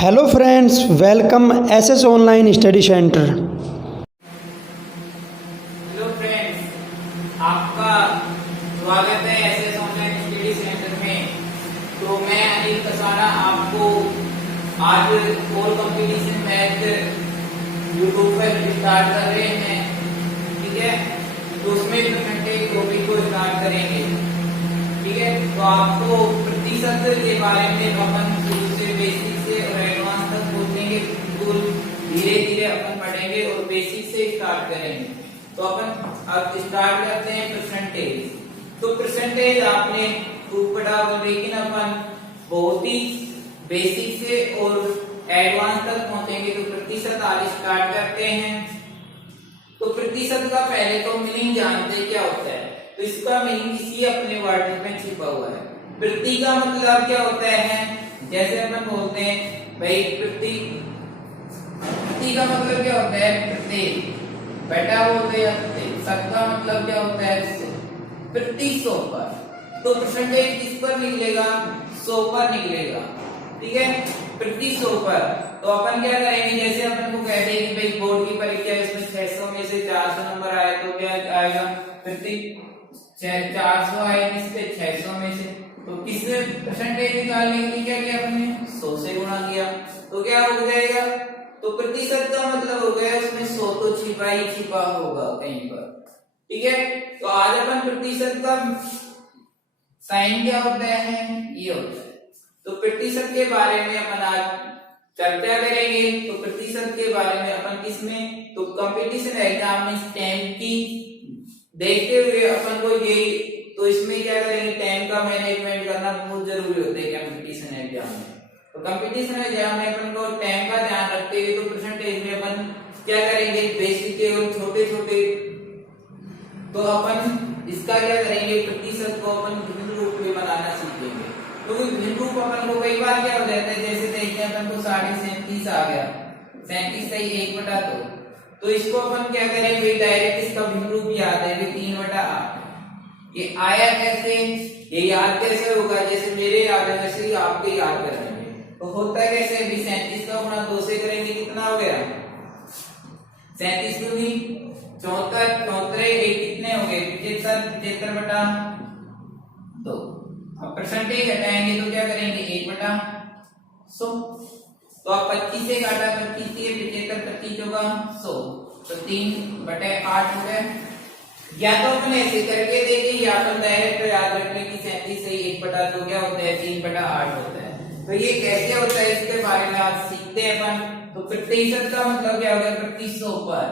Hello friends, welcome SS online study centre. Hello friends, आपका स्वागत है एसएस ऑनलाइन स्टडी सेंटर में। तो मैं अनिल कसारा आपको आज ऑल कंपटीशन मैथ यूट्यूब पर स्टार्ट कर रहे हैं, ठीक है। तो उसमें परसेंटेज टॉपिक को स्टार्ट करेंगे, ठीक है। तो आपको प्रतिशत के बारे में अपन शुरू से बेसिक से और एडवांस तक पहुंचेंगे, बिल्कुल धीरे धीरे अपन पढ़ेंगे और बेसिक से स्टार्ट करेंगे। तो अपन अब स्टार्ट करते हैं परसेंटेज। तो परसेंटेज आपने खूब पढ़ा होगा, लेकिन अपन बहुत ही बेसिक से और एडवांस तक पहुंचेंगे। तो प्रतिशत आज स्टार्ट करते हैं। तो प्रतिशत का पहले तो मीनिंग जानते हैं क्या होता है। तो इसका मीनिंग इसी अपने वर्ड में छिपा हुआ है। प्रति का मतलब क्या होता है, जैसे अपन बोलते हैं भाई प्रति का मतलब क्या होता है, प्रत्येक, बेटा बोलते हैं प्रत्येक। शत का मतलब क्या होता है, प्रति 100 पर। तो परसेंटेज किस पर निकलेगा, 100 पर निकलेगा, ठीक है, प्रति 100 पर। तो अपन क्या करेंगे, जैसे अपन को कहते हैं कि भाई बोर्ड की परीक्षा इसमें 600 में से 400 नंबर आए, तो क्या आएगा, प्रति 400 आए, इस पे 600 में से। तो किस परसेंटेज निकालने के लिए क्या किया अपने, 100 से गुणा किया, तो क्या हो जाएगा। तो प्रतिशत का मतलब हो गया उसमें 100 तो छिपा ही छिपा होगा कहीं पर, ठीक है। तो आज अपन प्रतिशत का साइन क्या होता है, ये होता है। तो प्रतिशत के बारे में अपन आज चर्चा करेंगे। तो प्रतिशत के बारे में अपन किसमें, तो कंपटीशन एग्जाम में टाइम की देखते हुए अपन को ये, तो इसमें क्या करेंगे, टाइम का मैनेजमेंट करना बहुत जरूरी होता है कंपटीशन एग्जाम में। तो कंपटीशन एग्जाम में अपन को टाइम का ध्यान रखते हुए तो परसेंटेज में अपन क्या करेंगे, बेसिक के और छोटे छोटे, तो अपन इसका क्या करेंगे, प्रतिशत को अपन विभिन्न रूप में बनाना सीखेंगे। तो विभिन्न रूप अपन को कई बार क्या हो जाता है, जैसे देखते हैं अपन को 37.5 आ गया, 37 सही 1/2। तो इसको अपन क्या करेंगे, डायरेक्ट इसका भिन्न रूप याद है, 3/8। ये आया कैसे, ये याद कैसे होगा, जैसे मेरे याद है वैसे ही आपके याद करेंगे। तो होता कैसे, अभी 37 का गुणा 2 से करेंगे, कितना हो गया, 37 दूनी 74, 74 एक कितने हो गए, 75/2। अब परसेंटेज हटाएंगे तो क्या करेंगे, 1/100। तो आप 25 से काटा, 25 से 75, 25 होगा 100, तो 3/8 हो गया। या तो अपन ऐसे करके देखें, या अपन डायरेक्ट याद रखने की 37 से 1/2 क्या होता है, 3/8 होता है। तो ये कैसे होता है, इसके बारे में आज सीखते हैं अपन। तो प्रतिशत का मतलब क्या होगा, प्रति 100 पर,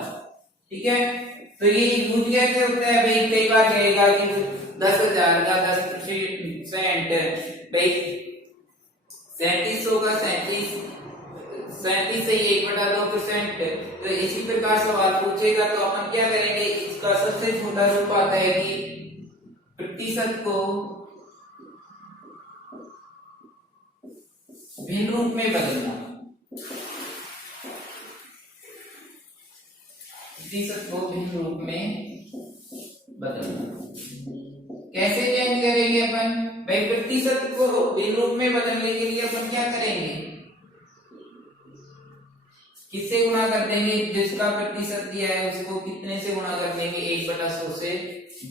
ठीक है। तो ये यूज कैसे होता है भाई, कई बार कहेगा कि 10,000 का 10% भाई 3700 का 37 से 1/2%। तो इसी प्रकार सवाल पूछेगा तो अपन क्या करेंगे, इसका सबसे छोटा रूप आता है कि प्रतिशत को भिन्न रूप में बदलना, प्रतिशत को भिन्न रूप में बदलना। कैसे चेंज करेंगे अपन भाई, प्रतिशत को भिन्न रूप में बदलने के लिए अपन क्या करेंगे, किससे गुणा कर देंगे, जिसका प्रतिशत दिया है उसको कितने से गुणा कर देंगे, 1/100 से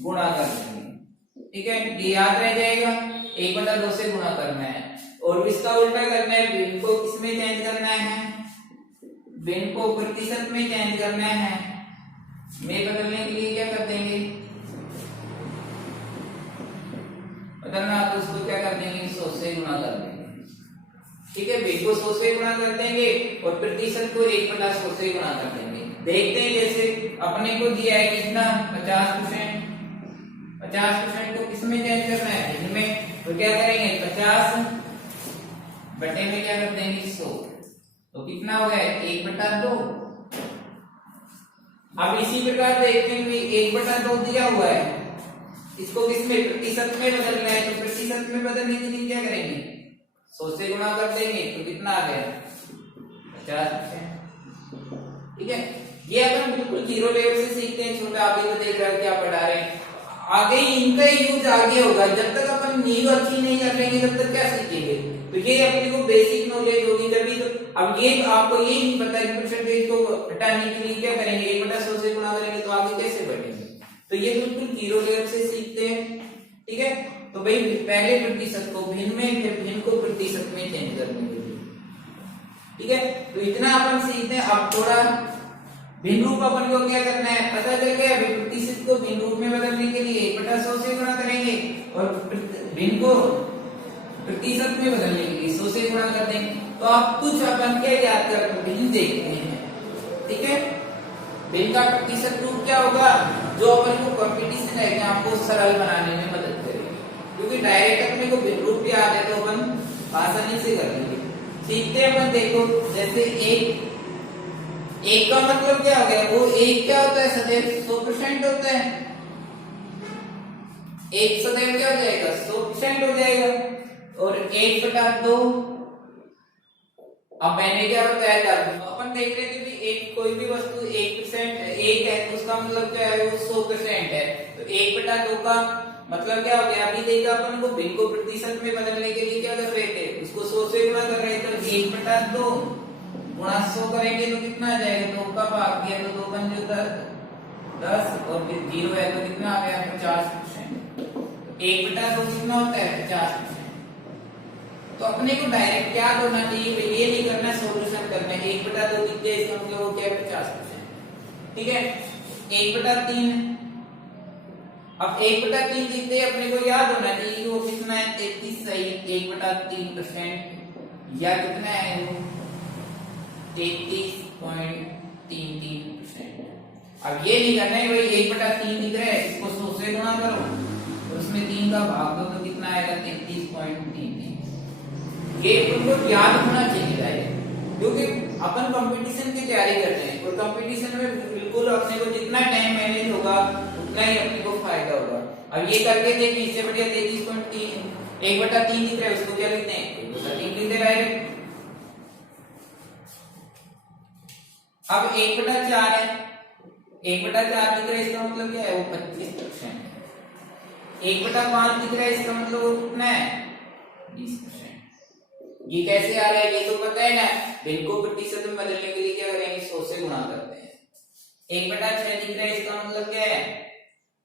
गुणा कर देंगे, ठीक है। ये याद रह जाएगा, 1/2 से गुणा करना है। और इसका उल्टा करना है, भिन्न को किसमें चेंज करना है, भिन्न को प्रतिशत में चेंज करना है। में बदलने के लिए क्या कर देंगे, बदलना तो उसको क्या कर देंगे, 100 से गुणा कर देंगे, ठीक है। भिन्न को 100 से गुणा कर देंगे और प्रतिशत को 1/100 से गुणा कर देंगे। देखते हैं, जैसे अपने को दिया है कितना, 50%, 50% को किसमें चेंज करना है, भिन्न में। तो क्या करेंगे, 50 बटे में क्या कर देंगे, 100। तो कितना हो गया, 1/2। अब इसी प्रकार देखते हैं कि 1/2 दिया हुआ है, इसको किसमें, प्रतिशत में बदलना है। तो प्रतिशत में बदलने के लिए क्या करेंगे, 100 से गुणा कर देंगे, तो कितना आ गया, 50%, ठीक है। ये अपन बिल्कुल जीरो लेवल से सीखते हैं, छोटा अभी तो देख रहे हैं क्या पढ़ा रहे हैं, आगे इनका यूज आगे होगा। जब तक अपन नींव अच्छी नहीं कर लेंगे तब तक क्या सीखेंगे। तो ये अपने को बेसिक नॉलेज होगी, तभी तो अब ये आपको ये नहीं पता कि परसेंटेज को हटाने के लिए क्या करेंगे, 1/100 से गुणा करेंगे तो आगे कैसे बढ़ेंगे। तो ये बिल्कुल जीरो लेवल से सीखते हैं, ठीक है। तो भाई पहले प्रतिशत को भिन्न में, फिर भिन्न को प्रतिशत में चेंज करने के लिए, ठीक है। तो इतना अपन सीखते हैं। अब थोड़ा भिन्न रूप अपन को क्या करना है पता चल गया। प्रतिशत को भिन्न रूप में बदलने के लिए 1/100 से गुणा करेंगे और भिन्न को प्रतिशत में बदलने के लिए 100 से गुणा कर देंगे। तो आप कुछ अपन क्या याद कर भिन्न देखते हैं, ठीक है। भिन्न का प्रतिशत रूप क्या होगा, जो अपन को कंपटीशन है आपको सरल बनाने में मदद करेगी, क्योंकि डायरेक्ट अपने को भिन्न रूप याद है तो अपन आसानी से कर लेंगे। सीखते हैं अपन, देखो जैसे एक का मतलब क्या हो गया, वो एक क्या होता है सदैव 100% होता है। एक सदैव क्या हो जाएगा 100% हो जाएगा। और 1/2 अब मैंने क्या बताया था, अपन देख रहे थे कि एक कोई भी वस्तु 1% एक है तो उसका मतलब क्या है, वो 100% है। तो 1/2 का मतलब क्या हो गया, अभी देखा अपन को भिन्न को प्रतिशत में बदलने के लिए क्या कर रहे थे, उसको 100 से गुणा कर रहे थे। 1/2 गुणा 100 करेंगे तो कितना आ जाएगा, 2 का भाग दिया तो 2 बन जाता 10 और फिर 0 है तो कितना आ गया 50%। 1/2 कितना होता है 50%। तो अपने को डायरेक्ट क्या करना चाहिए, ये नहीं करना सॉल्यूशन करना है। 1/2 दिख गया इसका मतलब वो क्या है 50%, ठीक है। 1/3 अब 1/3 दिखते अपने को याद होना चाहिए कि वो कितना है 33 सही 1/3% या कितना है वो 33.33%। अब ये नहीं करना है भाई 1/3 दिख रहा है इसको 100 से गुणा करो और उसमें 3 का भाग दो तो कितना आएगा 33.33। ये उनको याद होना चाहिए डायरेक्ट, क्योंकि अपन कंपटीशन की तैयारी कर रहे हैं और कंपटीशन में बिल्कुल अपने को जितना टाइम मैनेज होगा उतना ही अपने को फायदा होगा। अब ये करके देखिए, इससे बढ़िया 33.3 1/3 दिख रहा है उसको क्या लिखते हैं 1/3 लिखते डायरेक्ट। अब 1/4 है, 1/4 दिख रहा है इसका मतलब क्या है वो 25%। 1/5 दिख रहा है इसका मतलब वो कितना है 20%। ये कैसे आ रहा है ये तो पता है ना, भिन्न को प्रतिशत में बदलने के लिए क्या करेंगे 100 से गुणा करते हैं। 1/6 दिख रहा है इसका मतलब क्या है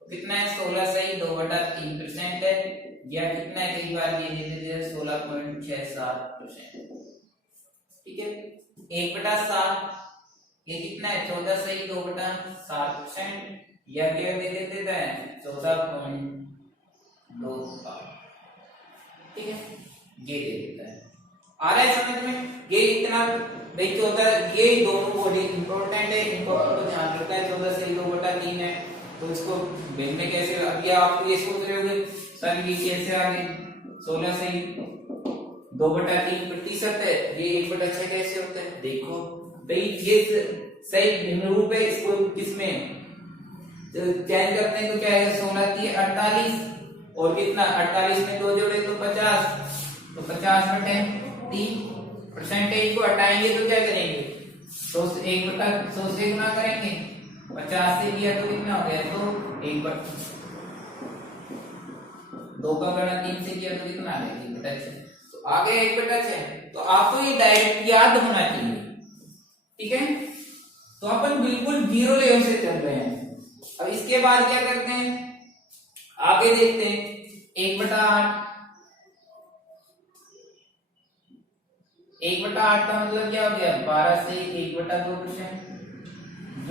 कितना है 16 सही 2/3% है, या कितना है कई बार ये दे देते हैं 16.67%, ठीक है। 1/7 ये कितना है 14 सही 2/7%, या क्या दे देते हैं 14.2, ठीक है। ये दे देता है, आ रहा है समझ में। ये इतना भाई 14 ये दोनों बॉडी इंपॉर्टेंट है, इनको आपको ध्यान रखना है। 14 से 2/3 है तो इसको भिन्न में कैसे, अभी आप ये सोच रहे होंगे सर ये कैसे आ गई 16 से 2/3% है, ये 1/6 कैसे होता है। देखो भाई ये सही भिन्न रूप है, इसको किसमें चेंज करते हैं तो क्या है 16 की 48 और कितना 48 में 2 जोड़े तो 50, तो 50/3 परसेंटेज को हटाएंगे तो क्या करेंगे 100 से गुणा करेंगे। 50 से किया तो कितना हो गया तो 2 का गुणा 3 से किया तो कितना आ गया 1/6, तो आ गया 1/6। तो आपको ये डायरेक्ट याद होना चाहिए, ठीक है। तो अपन बिल्कुल जीरो लेवल से चल रहे हैं। अब इसके बाद क्या करते हैं आगे देखते हैं 1/8। 1/8 का मतलब क्या हो गया 12 से 1/2%,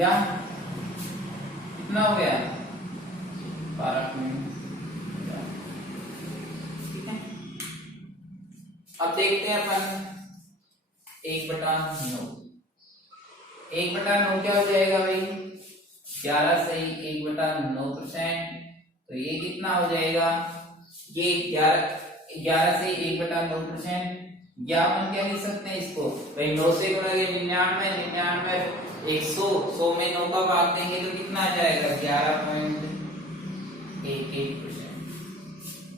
या कितना हो गया 12, ठीक है। अब देखते हैं अपन 1/9। 1/9 क्या हो जाएगा भाई 11 से 1/9%, तो ये कितना हो जाएगा ये 11 से 1/9%, या अपन क्या लिख सकते हैं इसको भाई 9 से गुणा 99, 100 100 में 9 का भाग देंगे तो कितना आ जाएगा 11.11%,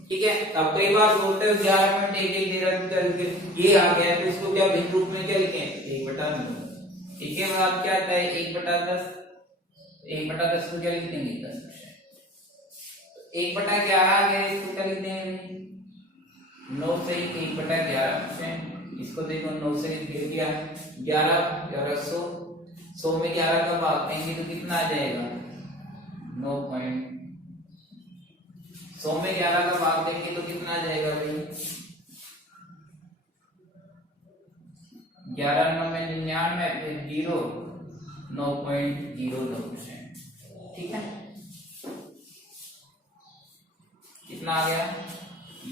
ठीक है। अब कई बार बोलते हो 11.11 दे रहा करके ये आ गया तो इसको क्या भिन्न रूप में क्या लिखें 1/9, ठीक है। अब क्या आता है 1/10, 1/10 को क्या लिख देंगे 10%। 1/11 आ गया इसको क्या लिख देंगे 9 से 1/11%, इसको देखो 9 से गिर गया 11 1100 100 में 11 का भाग देंगे तो कितना आ जाएगा 9 पॉइंट 100 में 11 का भाग देंगे तो कितना आ जाएगा भाई 11 9 में 99 फिर 0 9.09%। ठीक है कितना आ गया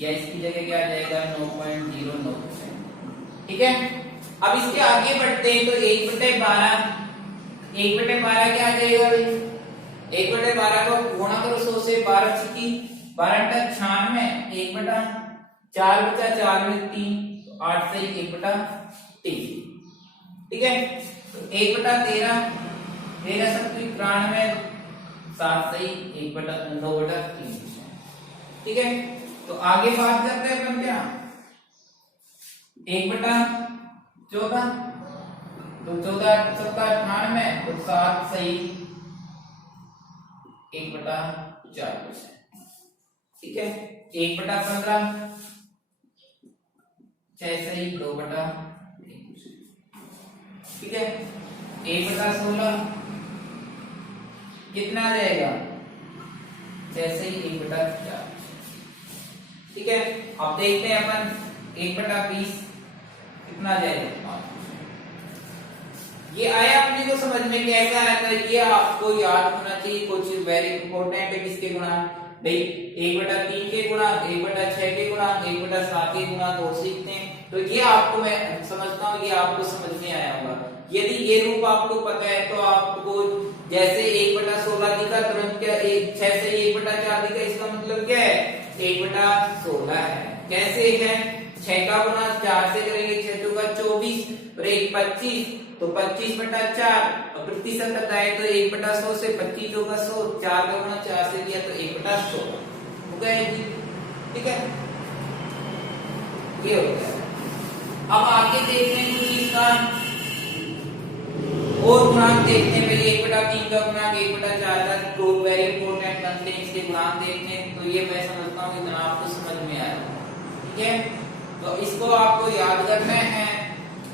या इसकी जगह क्या आ जाएगा 9.09%। ठीक है अब इसके आगे बढ़ते हैं तो 1/12 1/12 क्या आ जाएगा भाई 1/12 को गुणा करो 100 से 12 छिकी 12 96 1/4 बचा 4 में 3 तो 8 से 1/3। ठीक है तो 1/13 13 सत्ती 93 7 से 1/9/3। ठीक है तो आगे बात करते हैं अपन क्या 1/14 तो 14 7 98 तो 7 सही 1/4%। ठीक है 1/15 6 सही 2/1। ठीक है 1/16 कितना आ जाएगा 6 सही 1/4। ठीक है अब देखते हैं अपन 1/20 कितना आ जाएगा। ये आया अपने को समझ में कैसा आया था ये आपको याद होना चाहिए कुछ वेरी इंपॉर्टेंट है किसके गुणा भाई 1/3 के गुणा 1/6 के गुणा 1/7 के गुणा को सीखते हैं तो ये आपको मैं समझता हूँ ये आपको समझ में आया होगा। यदि ये रूप आपको पता है तो आपको जैसे 1/16 दिखा तुरंत क्या 6 से 1/4 दिखा इसका मतलब क्या है 1/16 है। कैसे है 6 का गुणा 4 से करेंगे 6 2 का 24 और 1 25 तो 25/4 और प्रतिशत बताए तो 1/100 से 25 होगा 100 4 का गुणा 4 से किया तो 1/100 हो गया जी। ठीक है ये हो गया। अब आगे देखते हैं कुछ इसका और गुणांक देखते हैं भाई 1/3 का गुणांक 1/4 का तो वेरी इंपॉर्टेंट बनते हैं इसके गुणांक देखते हैं तो ये मैं समझता हूँ इतना आपको समझ में आया। ठीक है तो इसको आपको याद करना है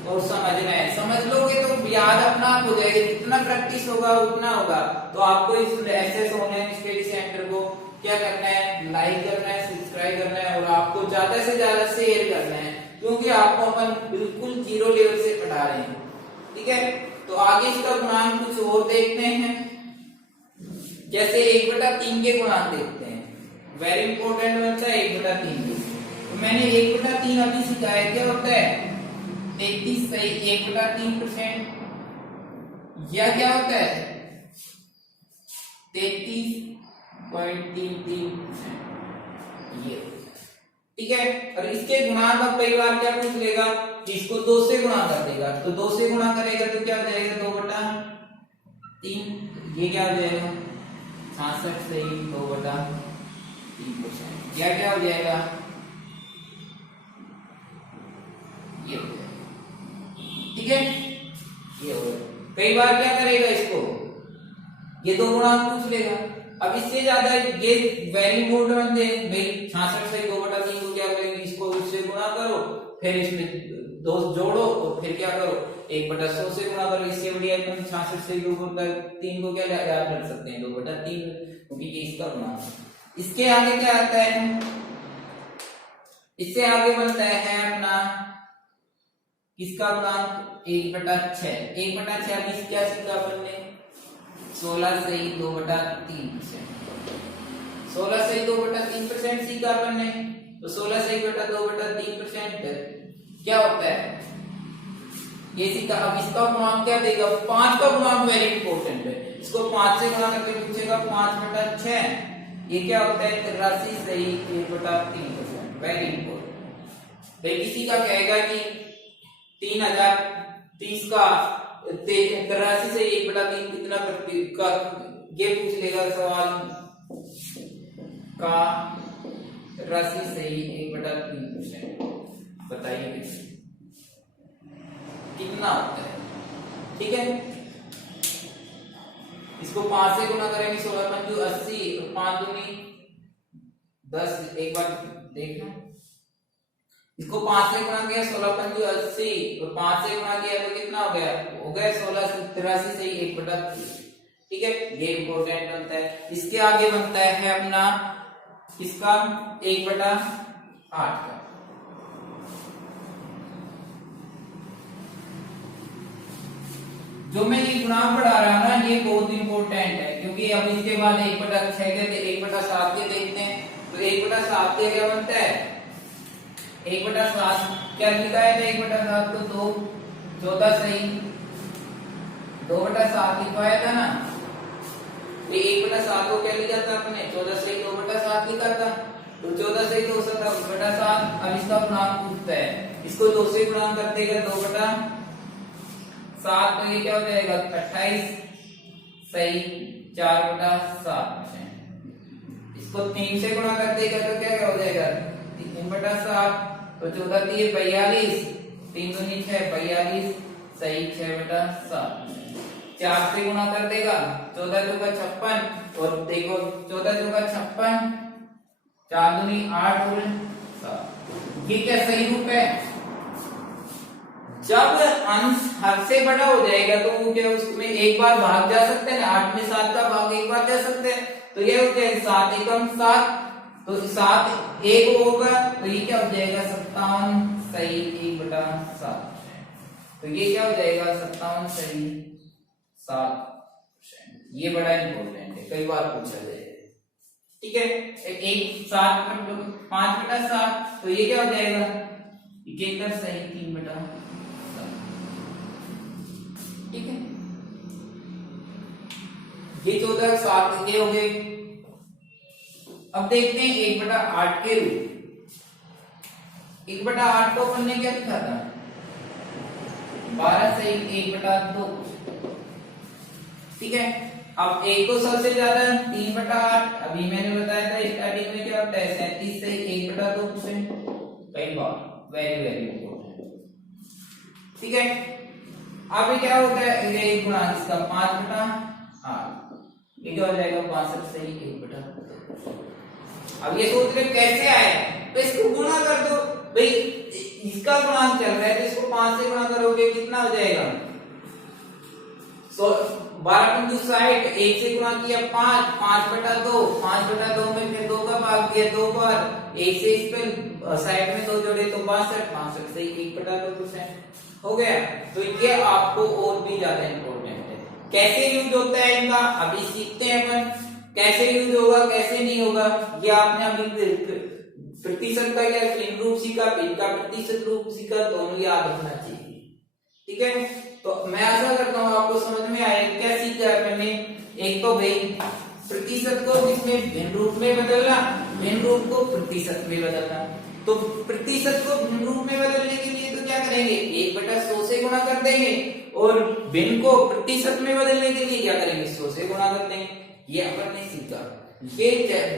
और समझना है समझ लोगे तो याद अपना आप हो जाएगा जितना प्रैक्टिस होगा उतना होगा। तो आपको इस एसएस ऑनलाइन स्टडी सेंटर को क्या करना है लाइक करना है सब्सक्राइब करना है और आपको ज्यादा से ज्यादा शेयर करना है क्योंकि आपको अपन बिल्कुल 0 लेवल से पढ़ा रहे हैं। ठीक है तो आगे इसका गुणांक कुछ और देखते हैं जैसे 1/3 के गुणांक देखते हैं वेरी इंपॉर्टेंट बनता है 1/3 के। तो मैंने 1/3 अभी सिखाया क्या होता है 33 सही 1/3% या क्या होता है 33.33% ये। ठीक है और इसके गुणांक अब कई बार क्या पूछ लेगा कि इसको 2 से गुणा कर देगा तो 2 से गुणा करेगा तो क्या हो जाएगा 2/3 ये क्या हो जाएगा 66 सही 2/3% या क्या हो जाएगा ये हो जाएगा। ठीक है ये हो गया। कई बार क्या करेगा इसको ये 2 गुणांक पूछ लेगा। अब इससे ज्यादा ये वेरी इंपॉर्टेंट है भाई 66 से 2/3 को क्या करेंगे इसको इससे गुणा करो फिर इसमें 2 जोड़ो और फिर क्या करो 1/100 से गुणा करो। इससे बढ़िया अपन 66 से 2/3 को क्या याद कर सकते हैं 2/3 क्योंकि ये इसका गुणांक। इसके आगे क्या आता है इससे आगे बनता है अपना किसका गुणांक 1/6 1/6 अभी क्या सीखा अपन ने 16 सही 2/3% 16 सही 2/3% सीखा अपन ने तो 16 सही 2/3% क्या होता है ये सीखा। अब इसका गुणांक क्या देगा 5 का गुणांक वेरी इंपॉर्टेंट है इसको 5 से गुणा करके पूछेगा 5/6 ये क्या होता है 83 सही 1/3% वेरी इंपॉर्टेंट। किसी का कहेगा कि 3030 का 83 से 1/3 कितना का ये पूछ लेगा सवाल का 83 से 1/3% बताइए कितना होता है। ठीक है इसको 5 से गुणा करेंगे 16 पंजू 80 और 5 दूनी 10 एक बार देखना इसको 5 से गुणा किया 16 पंजे 80 और 5 से गुणा किया तो कितना हो गया 16 से 83 से 1/3। ठीक है, ये इंपॉर्टेंट बनता है। इसके आगे बनता है अपना इसका 1/8 का। जो मैं ये गुणांक पढ़ा रहा हूं ना ये बहुत इंपॉर्टेंट है, क्योंकि अब इसके बाद 1/6 के 1/7 के देखते हैं। तो 1/7 के क्या बनता है 1/7 क्या लिखा है 1/7 को 2 14 सही 2/7 लिखवाया था ना। ये 1/7 को क्या लिखा था अपने 14 सही 2/7 लिखा था। तो 14 सही 2/7। अब इसका गुणांक पूछता है, इसको 2 से गुणा कर देगा 2/7 तो ये क्या हो जाएगा 28 सही 4/7। इसको 3 से गुणा कर देगा तो क्या हो जाएगा 3/7 तो 14 3 42 3 दूनी 6 42 सही 6/7। 4 से गुणा कर देगा 14 चौका 56 और देखो 14 चौका 56 4 दूनी 8 और 7। ये क्या सही रूप है। जब अंश हर से बड़ा हो जाएगा तो वो क्या उसमें एक बार भाग जा सकते हैं 8 में 7 का भाग एक बार जा सकते हैं। तो ये हो जाएगा 7 एकम 7 तो 7 1 होगा तो ये क्या हो जाएगा 57 सही 1/7। तो ये क्या हो जाएगा 57 सही 7%। ये बड़ा इंपॉर्टेंट है, कई बार पूछा जाएगा। ठीक है, एक 5/7 तो ये क्या हो जाएगा 1 सही 3/7। ठीक है, ये 14 7 के हो गए। अब देखते हैं 1/8 के रूप। 1/8 को अपन ने क्या लिखा था 12 सही 1/2। ठीक है, अब एक को सबसे ज्यादा 3/8 अभी मैंने बताया था स्टार्टिंग में क्या होता है 37 से 1/2%। कई बार वेरी वेरी इंपॉर्टेंट। ठीक है, अब क्या होता है ये गुणांक इसका 5/8 ये क्या हो जाएगा 62 सही 1/2। अब ये सोच रहे कैसे आए तो इसको गुणा कर दो भाई, इसका गुणांक चल रहा है तो इसको 5 से गुणा करोगे कितना हो जाएगा 12×60 1 से गुणा किया 5 5/2 5/2 में फिर 2 का भाग दिया 2 बार 1 से इस पे साइड में 2 जोड़े तो 62 से 1/2% हो गया। तो ये आपको और भी ज्यादा इंपॉर्टेंट है। कैसे यूज होता है इनका अभी सीखते हैं अपन, कैसे यूज होगा कैसे नहीं होगा ये आपने अभी प्रतिशत का या भिन्न रूप सीखा, भिन्न का प्रतिशत रूप सीखा, दोनों याद रखना चाहिए। ठीक है, तो मैं आशा करता हूँ आपको समझ में आए क्या सीखा है मैंने। एक तो भाई प्रतिशत को किसमें भिन्न रूप में बदलना, भिन्न रूप को प्रतिशत में बदलना। तो प्रतिशत को भिन्न रूप में बदलने के लिए तो क्या करेंगे 1/100 से गुणा कर देंगे और भिन्न को प्रतिशत में बदलने के लिए क्या करेंगे 100 से गुणा कर देंगे। ये अपन ने सीखा। ये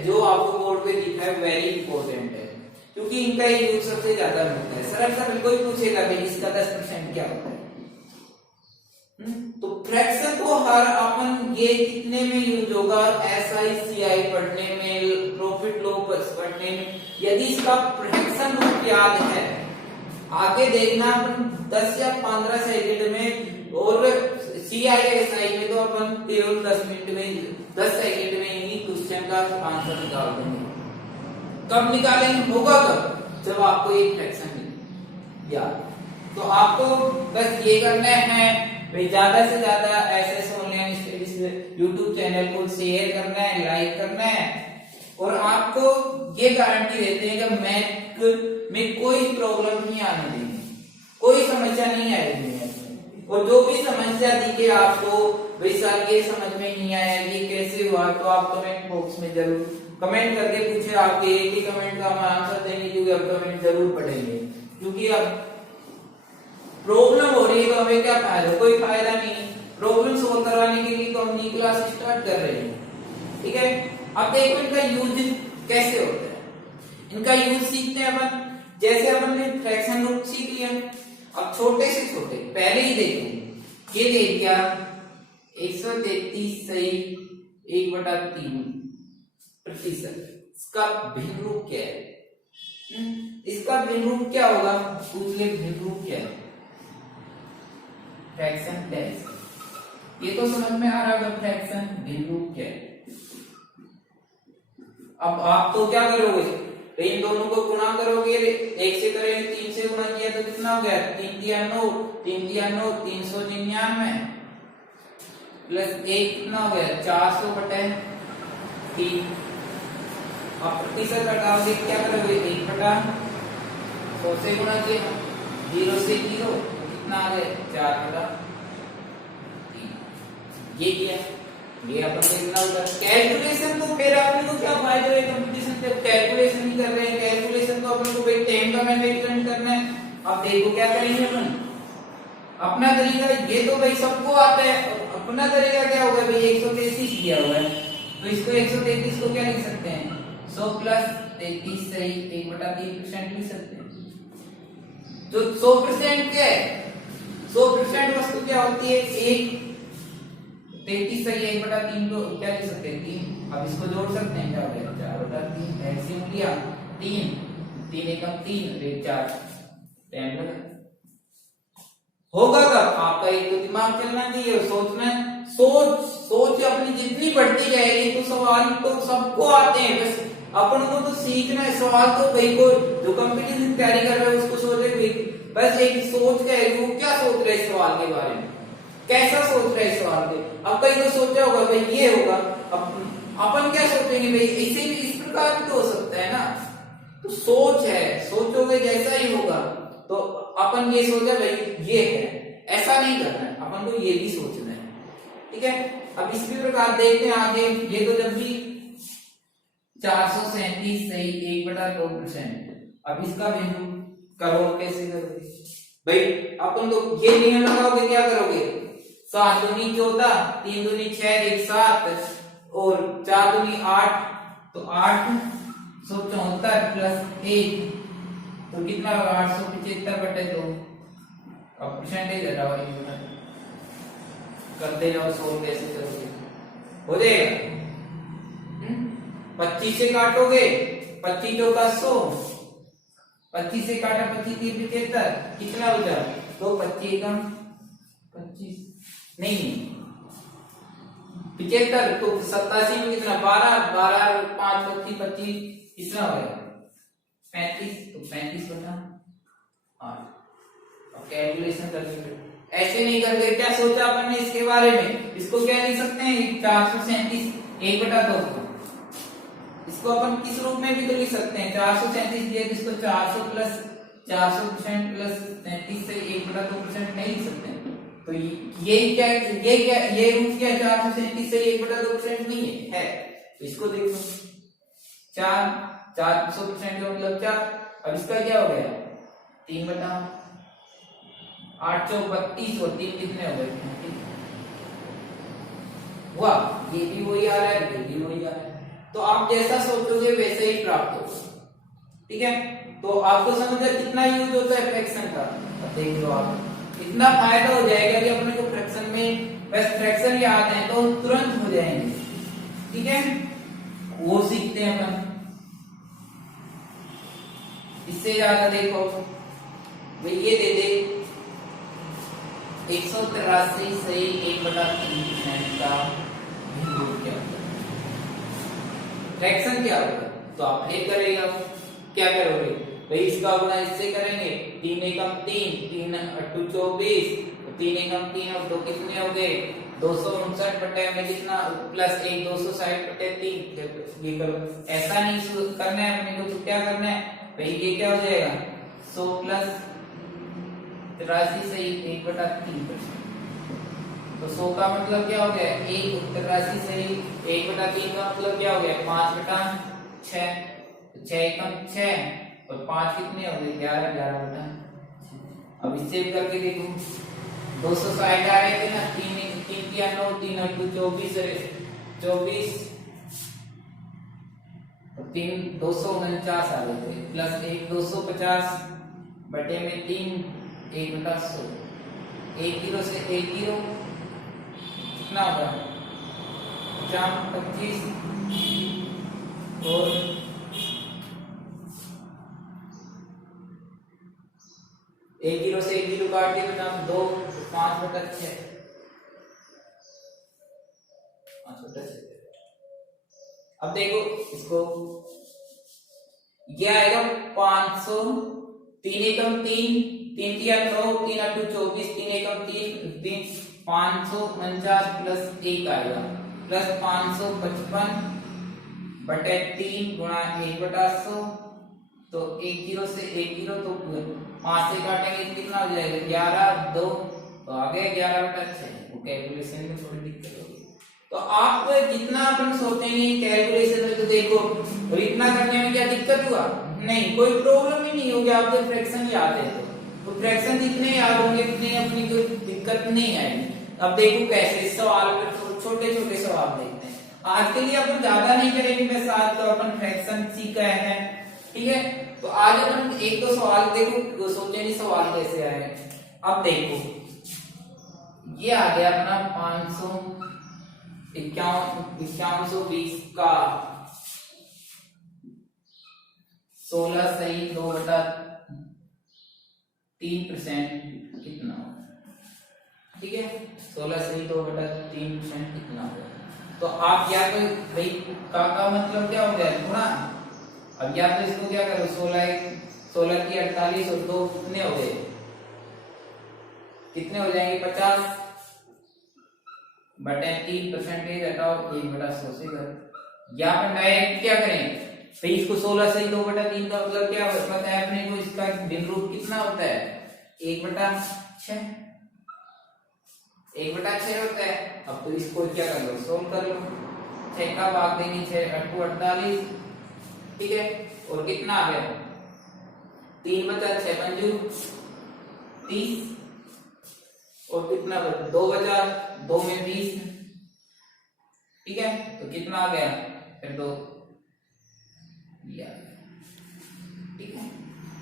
जो आपको बोर्ड पे दिखा है वेरी इंपॉर्टेंट है, क्योंकि इनका यूज सबसे ज्यादा होता है। सरल सरल कोई पूछेगा भाई इसका 10% क्या होता है। तो फ्रैक्शन को हर अपन ये कितने में यूज होगा SI CI पढ़ने में, प्रॉफिट लॉस पढ़ने में। यदि इसका फ्रैक्शन रूप याद है आगे देखना अपन 10 या 15 सेकंड में, और CI SI में तो अपन केवल 10 मिनट में 10 सेकंड में ही क्वेश्चन का आंसर निकाल देंगे। कब निकालेंगे होगा कब जब आपको एक फ्रैक्शन याद। तो आपको बस ये करना है भाई ज्यादा से ज्यादा SS online studies YouTube channel को शेयर करना है, लाइक करना है, और आपको ये गारंटी देते हैं कि मैथ में कोई प्रॉब्लम नहीं आने देंगे, कोई समस्या नहीं आएगी। और जो भी समस्या दिखे आपको भाई सर ये समझ में नहीं आया ये कैसे हुआ, तो आप कमेंट बॉक्स में जरूर कमेंट करके पूछे। आपके एक ही कमेंट का हम आंसर देने के लिए अब कमेंट जरूर पढ़ेंगे, क्योंकि अब प्रॉब्लम हो रही है तो हमें क्या फायदा, कोई फायदा नहीं। प्रॉब्लम सोल्व करवाने के लिए तो हम नई क्लास स्टार्ट कर रहे हैं। ठीक है, अब देखो इनका यूज कैसे होता है। इनका यूज सीखते हैं अपन। जैसे अपन ने फ्रैक्शन रूप सीख लिया, अब छोटे से छोटे पहले ही देखो ये दे दिया 133 सही 1/3 प्रतिशत। इसका भिन्न रूप क्या है इसका भिन्न रूप क्या होगा? पूछ ले, भिन्न रूप क्या है? Fraction dash. ये तो समझ में आ रहा होगा फ्रैक्शन भिन्न रूप क्या है। अब आप तो क्या करोगे? तो इन दोनों को गुणा करोगे, एक से करेंगे, 3 से गुणा किया तो कितना हो गया? 3 तिया 9, 3 तिया 9, 399 प्लस 1 कितना हो गया? 400 बटे 3। आप प्रतिशत हटाओगे, क्या करोगे? 1 बटा 100 से गुणा किया, 0 से 0 कितना आ गया? 4 बटा 3। ये किया, ये अपन देखना होगा। कैलकुलेशन तो फिर अपने को क्या फायदा है कंपटीशन जब कैलकुलेशन ही कर रहे हैं? कैलकुलेशन तो अपन को भाई टाइम का मैनेजमेंट करना है। अब देखो क्या करेंगे अपन, अपना तरीका ये तो भाई सबको आता है। अपना तरीका क्या होगा भाई? 133 दिया हुआ है तो इसको 133 को क्या लिख सकते हैं? 100 प्लस 33 सही 1/3% लिख सकते हैं। जो 100% क्या है? 100% वस्तु क्या होती है? 1 33 सही 1/3 को क्या लिख सकते हैं? 3। अब इसको जोड़ सकते हैं, क्या हो गया? 4/3 एलसीएम लिया 3 3 एकम 3 रेट 4 टाइम लगा। होगा कब? आपका एक तो दिमाग चलना चाहिए और सोचना है। सोच अपनी जितनी बढ़ती जाएगी तो सवाल तो सबको आते हैं, बस अपन को तो सीखना है। सवाल तो भाई को जो कंपटीशन तैयारी कर रहे हैं उसको सोच रहे, बस एक सोच का है कि वो क्या सोच रहे हैं सवाल के बारे में, कैसा सोच रहे हैं सवाल के। अब कहीं तो सोचा होगा भाई ये होगा, अपन क्या सोचेंगे भाई इसे भी इस प्रकार भी तो हो सकता है ना। तो सोच है, सोचोगे जैसा ही होगा। तो अपन ये सोचा भाई ये है, ऐसा नहीं करना है, अपन को ये भी सोचना है। ठीक है, अब इसी प्रकार देखते हैं आगे। ये तो जब भी 437 सही 1/2%। अब इसका बिंदु करोड़ कैसे करोगे भाई? अपन तो ये नियम लगाओगे, क्या करोगे? 7 दूनी 14, 3 दूनी 6, 1 7 और 4 दूनी 8, तो 874 प्लस 1 तो कितना होगा? 875/2। अब परसेंटेज हटाओ, करते जाओ, 100 कैसे करोगे? हो जाएगा। 25 से काटोगे, 25 चौका 100, 25 से काटा 25 3 75, कितना बचा? तो 25 एकम 25 नहीं 75, तो 87 में कितना? 12 12 5 25 25 कितना हो गया? 35, तो 35/8। अब कैलकुलेशन करके ऐसे नहीं करके क्या सोचा अपन ने इसके बारे में? इसको क्या लिख सकते हैं? 437 1/2। इसको अपन किस रूप में भी तो लिख सकते हैं? 437 दिया, इसको 400 प्लस 400% प्लस 33 से 1/2% नहीं लिख सकते। तो ये क्या ये रूप क्या? 437 से 1/2% नहीं है। तो इसको देखो 400% का मतलब 4। अब इसका क्या हो गया? 3/8 चौक 32 और 3 कितने हो गए? हुआ। ये भी वही आ रहा है, ये भी वही आ रहा है। तो आप जैसा सोचोगे वैसे ही प्राप्त होगा। ठीक है, तो आपको समझ आया कितना यूज होता है फ्रैक्शन का। अब देख लो आप, इतना फायदा हो जाएगा कि अपने को फ्रैक्शन में बस फ्रैक्शन याद है तो तुरंत हो जाएंगे। ठीक है, वो सीखते हैं अपन। इससे ज्यादा देखो भाई, ये दे दे 183 सही 1/3% का भिन्न क्या होता है? फ्रैक्शन क्या होगा? तो आप ये करेगा, क्या करोगे भाई? इसका गुणा इससे करेंगे, 3 एकम 3 3 8 24, 3 एकम 3 और 2 कितने हो गए? 259 बटे में कितना प्लस 1 260 बटे 3। ये करो, ऐसा नहीं करना है अपने को। तो क्या करना है भाई? ये क्या हो जाएगा? 100 प्लस 83 सही 1/3%। तो 100 का मतलब क्या हो गया? 183 सही 1/3 का मतलब क्या हो गया? 5/6। 6 एकम 6 और 5 कितने हो गए? 11 11/6। अब इससे भी करके देखो, 260 आ रहे थे ना, 3 3 3 9 3 8 24 24 और 3 249 आ रहे थे प्लस 1 250 बटे में 3 1/100। 1 0 से 1 0 कितना होगा? 25 और जीरो काट दिया बेटा 2 5/6 5/6। अब देखो इसको, ये आएगा 500, 3 एकम 3, 3 तिया 9, 3 अट्ठू 24, 3 एकम 3, 549 प्लस 1 आएगा प्लस 555 बटे 3 गुणा 1/100। तो 1 जीरो से 1 जीरो, तो 5 से काटेंगे तो कितना हो जाएगा 11 2, तो आ गया 11/6। वो कैलकुलेशन में थोड़ी दिक्कत होगी। तो आप जितना अपन सोचेंगे कैलकुलेशन में, तो देखो और इतना करने में क्या दिक्कत हुआ, नहीं कोई प्रॉब्लम ही नहीं होगी। आपको फ्रैक्शन याद है तो फ्रैक्शन जितने याद होंगे उतनी अपनी कोई दिक्कत नहीं आएगी। अब देखो कैसे इस सवाल पर छोटे छोटे सवाल देखते हैं। आज के लिए अपन ज्यादा नहीं करेंगे, बस आज तो अपन फ्रैक्शन सीखा है, ठीक है। तो आज अपन एक दो सवाल देखो सोचेंगे सवाल कैसे आए। अब देखो ये आ गया अपना 5120 का 16 सही 2/3% कितना होगा, ठीक है। 16 सही 2/3% कितना होगा। तो आप या तो भाई का मतलब क्या हो गया गुणा, अब या तो इसको क्या करो 16 की 48 और 2 कितने हो गए, कितने हो जाएंगे 50 बटे 3% हटाओ 1/100 से करो। या अपन डायरेक्ट क्या करें भाई, इसको 16 से 2/3 का मतलब क्या पता है अपने को, इसका भिन्न रूप कितना होता है 1/6, 1/6 होता है। अब तो इसको क्या कर लो सोल्व कर लो, 6 का भाग देंगे 6 8 48, ठीक है। और कितना आ गया 3/6 पंजू 30, और कितना 2 में 20, ठीक है। तो कितना आ गया फिर 2, ठीक है।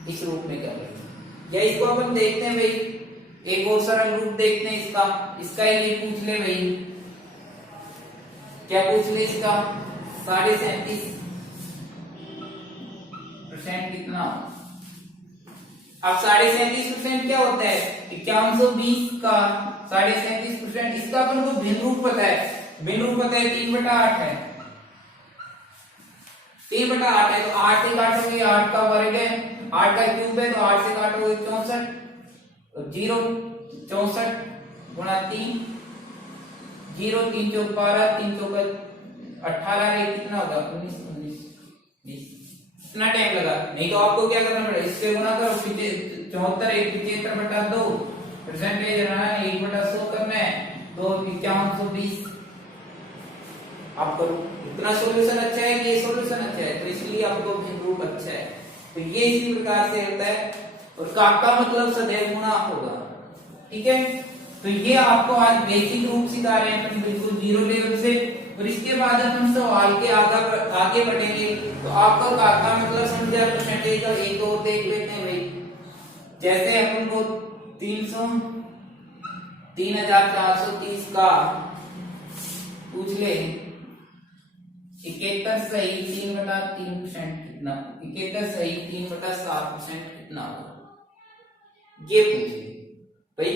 इस रूप में कर रहे या इसको अपन देखते हैं भाई, एक और सरल रूप देखते हैं इसका ये पूछ ले भाई, क्या पूछ ले इसका 37.5% कितना। अब 37.5% क्या होता है 5120 का 37.5%, इसका अपन को भिन्न रूप पता है, 3/8 है, 3/8 है। तो 8 से काटोगे 8 का वर्ग है, 8 का क्यूब है, तो 8 से काटोगे 64, तो 0 64 गुणा 3, 0 3 चौक 12, 3 चौक 18, ये कितना होगा 19 20। इतना टाइम लगा, नहीं तो आपको क्या करना पड़ेगा इससे गुणा करो 74 75/2 परसेंटेज रहना है 1/100 करना है, तो 5120 आप करो। इतना सॉल्यूशन अच्छा है कि ये सॉल्यूशन अच्छा है, तो इसलिए आपको भिन्न रूप अच्छा है। तो ये इसी प्रकार से होता है, और का मतलब सदैव गुणा होगा, ठीक है। तो ये आपको आज बेसिक रूप सिखा रहे हैं अपन बिल्कुल जीरो लेवल से, और इसके बाद हम सवाल के आगे बढ़ेंगे। तो आपको का मतलब समझ जाए, परसेंटेज का एक और देख लेते हैं भाई। जैसे अपन को 3430 का पूछ ले 71 सही 3/3% कितना, 71 सही 3/7% कितना होगा, ये पूछ ले भाई।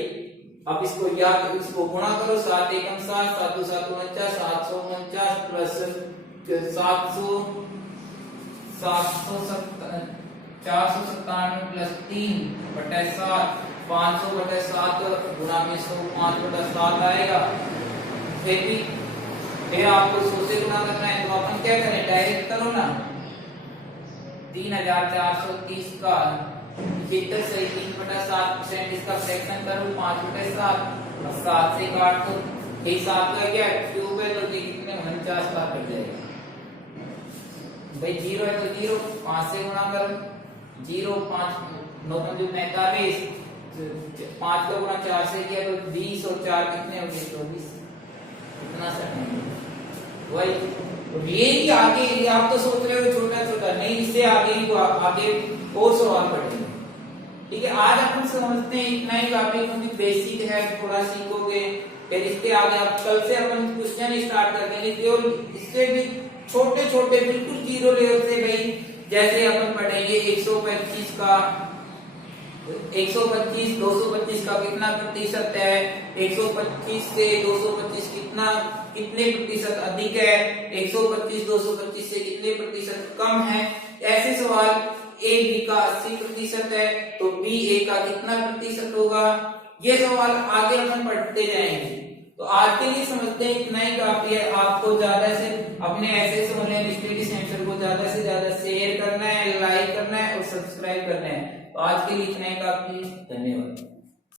अब इसको या तो इसको गुणा करो 7 एकम 7 7 2 7 49 749 प्लस 497 प्लस 3/7 500/7 गुणा में 100 5/7 आएगा। फिर आपको 100 से गुणा करना है, तो अपन क्या करें डायरेक्ट करो ना, 3430 का 71 सही 3/7%, इसका फ्रैक्शन करो 5/7 और 7 से काट दो, ये 7 का क्या क्यूब है, तो कितने 49 का कट जाएगा भाई। 0 है तो 0, 5 से गुणा करो 0 5 9 5 45, 5 का गुणा 4 से किया तो 20, और 4 कितने हो गए 24, कितना सही वही। ये ही आगे आप तो सोच रहे हो छोटा छोटा, नहीं इससे आगे और सवाल पढ़ेंगे, ठीक है। आज अपन समझते हैं इतना ही काफी, क्योंकि बेसिक है थोड़ा सीखोगे, फिर इसके आगे आप कल से अपन क्वेश्चन स्टार्ट कर देंगे, केवल इससे भी छोटे छोटे बिल्कुल जीरो लेवल से भाई। जैसे अपन पढ़ेंगे 125 का 125 225 का कितना प्रतिशत है, 125 से 225 कितने प्रतिशत अधिक है, 125 225 से कितने प्रतिशत कम है। ऐसे सवाल ए बी का 80% है तो बी ए का कितना प्रतिशत होगा। ये सवाल आगे अपन पढ़ते जाएंगे। तो आज के लिए समझते हैं इतना ही काफी है। आपको ज्यादा से अपने एसएस ऑनलाइन स्टडी सेंटर को ज्यादा से ज्यादा शेयर करना है, लाइक करना है और सब्सक्राइब करना है। तो आज के लिए इतना ही काफी है।